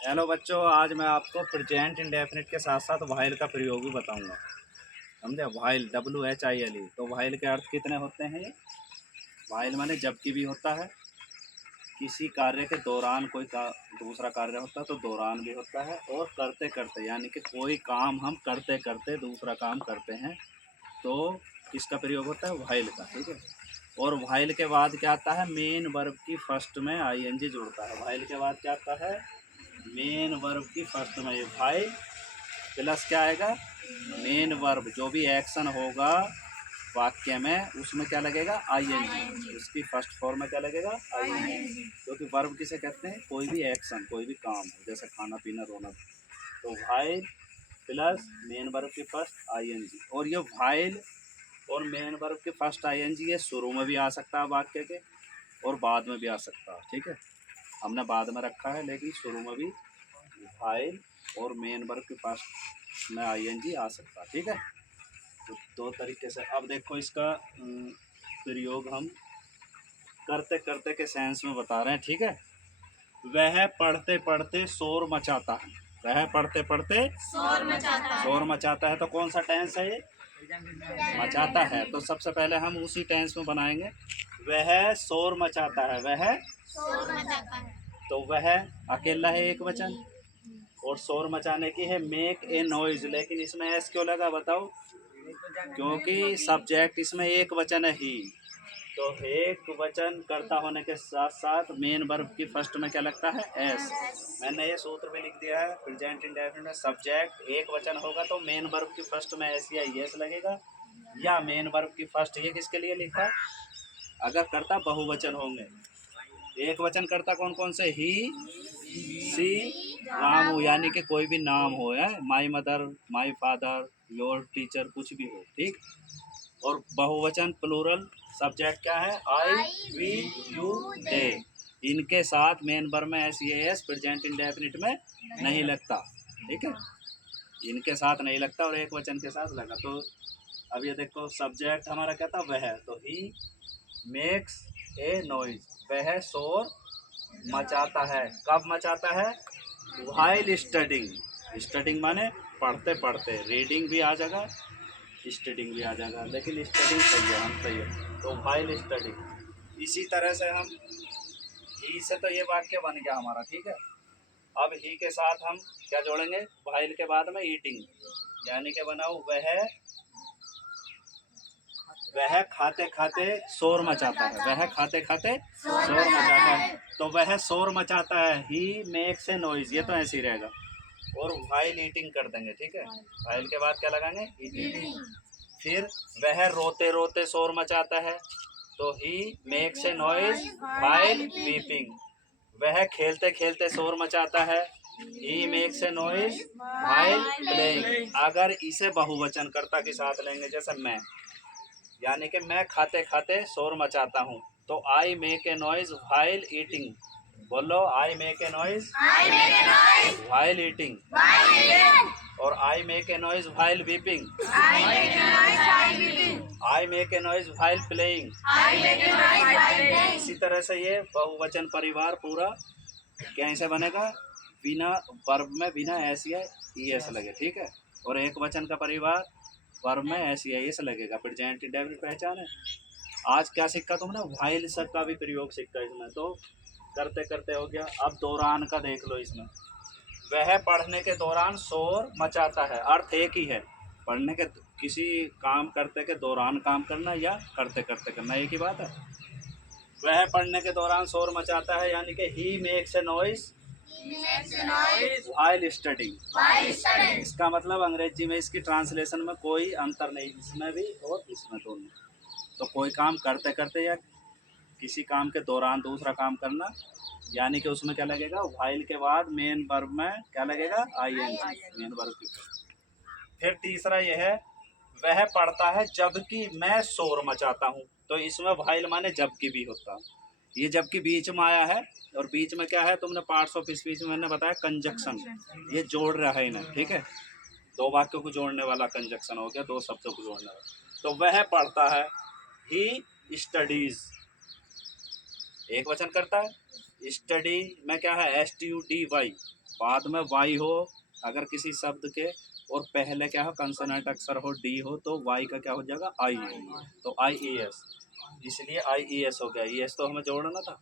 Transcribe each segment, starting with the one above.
Hello बच्चों, आज मैं आपको प्रेजेंट इंडेफिनिट के साथ साथ वाइल का प्रयोग भी बताऊंगा। समझे? While WHILE। तो वाइल के अर्थ कितने होते हैं? ये वाइल माने जबकि भी होता है, किसी कार्य के दौरान दूसरा कार्य होता है तो दौरान भी होता है, और करते करते यानी कि कोई काम हम करते करते दूसरा काम करते हैं तो किसका प्रयोग होता है? वाइल का। ठीक है। और वाइल के बाद क्या आता है? मेन वर्ब की फर्स्ट में ING जुड़ता है। वाइल के बाद क्या आता है? मेन वर्ब की फर्स्ट में ये वाइल प्लस क्या आएगा? मेन वर्ब, जो भी एक्शन होगा वाक्य में उसमें क्या लगेगा? ING। उसकी फर्स्ट फॉर्म में क्या लगेगा? ING। क्योंकि वर्ब किसे कहते हैं? कोई भी एक्शन, कोई भी काम हो, जैसे खाना पीना रोना। तो वाइल प्लस मेन वर्ब की फर्स्ट ING। और ये वाइल और मेन वर्ब के फर्स्ट ING ये शुरू में भी आ सकता है वाक्य के, और बाद में भी आ सकता है। ठीक है। हमने बाद में रखा है, लेकिन शुरू में भी वाइल और मेन वर्ब के फर्स्ट में ING आ सकता है। ठीक है। तो दो तरीके से अब देखो, इसका प्रयोग हम करते करते के सेंस में बता रहे हैं। ठीक है। वह पढ़ते पढ़ते शोर मचाता है। वह पढ़ते पढ़ते शोर मचाता है। तो कौन सा टेंस है ये? मचाता है। तो सबसे पहले हम उसी टेंस में बनाएंगे। वह शोर मचाता है। वह तो वह अकेला है, एक वचन, और शोर मचाने की है मेक ए नॉइज। लेकिन इसमें एस क्यों लगा बताओ? क्योंकि सब्जेक्ट इसमें एक वचन है ही। तो एक वचन कर्ता होने के साथ साथ मेन वर्ब की फर्स्ट में क्या लगता है? एस। मैंने ये सूत्र भी लिख दिया है। प्रेजेंट इंडेफिनिट में सब्जेक्ट एक वचन होगा तो मेन वर्ब की फर्स्ट में एस या एस लगेगा, या मेन वर्ब की फर्स्ट ये किसके लिए लिखा? अगर कर्ता बहुवचन होंगे। एक वचन कर्ता कौन कौन से? ही, सी, रामू, यानी कि कोई भी नाम हो, है my mother, my father, your teacher, कुछ भी हो। ठीक। और बहुवचन प्लूरल सब्जेक्ट क्या है? आई, वी, यू, दे। इनके साथ मेन वर्ब में एस प्रेजेंट इंडेफिनिट में नहीं लगता। ठीक है। इनके साथ नहीं लगता और एक वचन के साथ लगा। तो अब ये देखो, सब्जेक्ट हमारा क्या था? वह। तो ही मेक्स ए नॉइज। वह शोर मचाता है। कब मचाता है? While studying. स्टडिंग माने पढ़ते पढ़ते। रीडिंग भी आ जाएगा, स्टडिंग भी आ जाएगा, लेकिन स्टडिंग सही है, हम सही है। तो व्हाइल स्टडिंग। इसी तरह से हम ही से, तो ये वाक्य बन गया हमारा। ठीक है। अब ही के साथ हम क्या जोड़ेंगे? व्हाइल के बाद में ईटिंग, यानी कि बनाओ वह खाते खाते शोर मचाता है। वह खाते खाते शोर मचाता है। तो वह शोर मचाता है। He makes a noise. ये तो ऐसे ही रहेगा। और व्हाइल ईटिंग कर देंगे। ठीक है। व्हाइल के बाद क्या लगाएंगे? ईटिंग। फिर वह रोते रोते शोर मचाता है। तो he makes a noise while weeping. वह खेलते खेलते शोर मचाता है। He makes a noise while playing. अगर इसे बहुवचन कर्ता के साथ लेंगे, जैसे मैं, यानी कि मैं खाते खाते शोर मचाता हूँ, तो I make a noise while eating. बोलो, I make a noise while eating. और I make a noise while weeping. I make a noise while playing. इसी तरह से ये बहुवचन परिवार पूरा कैसे बनेगा? बिना वर्ब में बिना एस या ईएस लगे। ठीक है। और एक वचन का परिवार वर्ब में एस या ईएस लगेगा। प्रेजेंट इंडेफिनिट पहचान है। आज क्या सीखा तुमने? व्हाइल शब्द का भी प्रयोग सीखा इसमें। तो करते करते हो गया। अब दौरान का देख लो। इसमें वह पढ़ने के दौरान शोर मचाता है। अर्थ एक ही है। पढ़ने के, किसी काम करते के दौरान काम करना या करते करते करना, एक ही बात है। वह पढ़ने के दौरान शोर मचाता है, यानी कि he makes a noise while studying. इसका मतलब अंग्रेजी में इसकी ट्रांसलेशन में कोई अंतर नहीं, इसमें भी और इसमें दोनों। तो कोई काम करते करते या किसी काम के दौरान दूसरा काम करना, यानी कि उसमें क्या लगेगा? व्हाइल के बाद मेन वर्ब में क्या लगेगा? ING। मेन वर्ब की। फिर तीसरा यह है, वह पढ़ता है जबकि मैं शोर मचाता हूँ। तो इसमें व्हाइल माने जबकि भी होता है। ये जबकि बीच में आया है, और बीच में क्या है? तुमने पार्ट्स ऑफ स्पीच में मैंने बताया कंजक्शन। ये जोड़ रहा है इन्हें। ठीक है। दो वाक्यों को जोड़ने वाला कंजक्शन हो गया, दो शब्दों को जोड़ने वाला। तो वह पढ़ता है, ही स्टडीज, एक वचन करता है। स्टडी में क्या है STUDY, बाद में वाई हो अगर किसी शब्द के और पहले क्या हो कंसोनेंट अक्षर हो डी हो तो वाई का क्या हो जाएगा आई, तो IES, इसलिए IES हो गया। ES तो हमें जोड़ना था।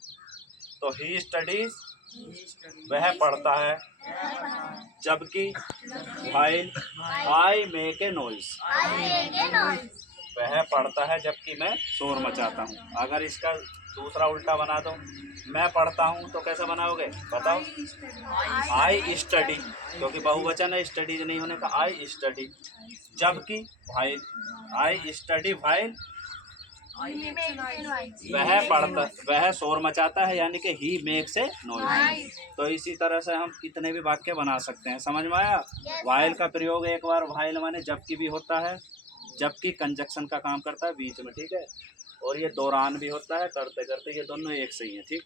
तो ही स्टडीज वह पढ़ता है, जबकि while I make a noise, वह पढ़ता है जबकि मैं शोर मचाता हूँ। अगर इसका दूसरा उल्टा बना दो, मैं पढ़ता हूँ तो कैसा बनाओगे बताओ? आई स्टडी, क्योंकि बहुवचन है, स्टडीज नहीं होने का, आई स्टडी। जबकि व्हाइल आई स्टडी व्हाइल वह पढ़ता, वह शोर मचाता है, यानी कि ही मेक्स ए नॉइज। तो इसी तरह से हम कितने भी वाक्य बना सकते हैं। समझ में आया? व्हाइल का प्रयोग एक बार, व्हाइल माने जबकि भी होता है, जबकि कंजक्शन का काम करता है बीच में, ठीक है, और ये दौरान भी होता है, करते करते, ये दोनों एक सही है, ठीक।